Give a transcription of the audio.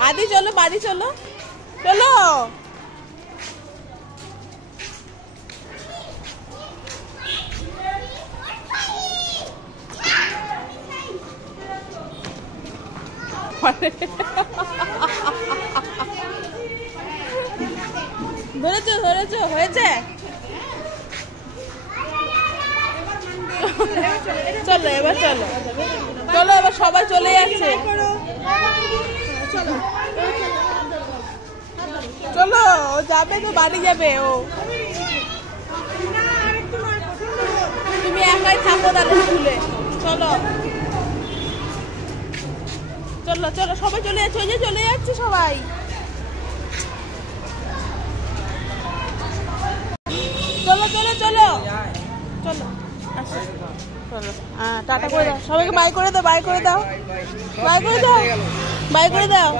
आदि चलो बाड़ी चलो चलो ধরেছো ধরেছো হয়েছে চলো এবার চলো চলো এবার সবাই চলে যাচ্ছে চলো ও যাবে তো বাড়ি যাবে ও তুমি একাই থাকো তাহলে স্কুলে চলো চলো চলো সবাই চলে যাচ্ছে ওই যে চলে যাচ্ছে সবাই চলো চলো চলো চলো চলো হ্যাঁ টাটা করে দাও সবাইকে বাই করে দাও বাই করে দাও বাই করে দাও বাই করে দাও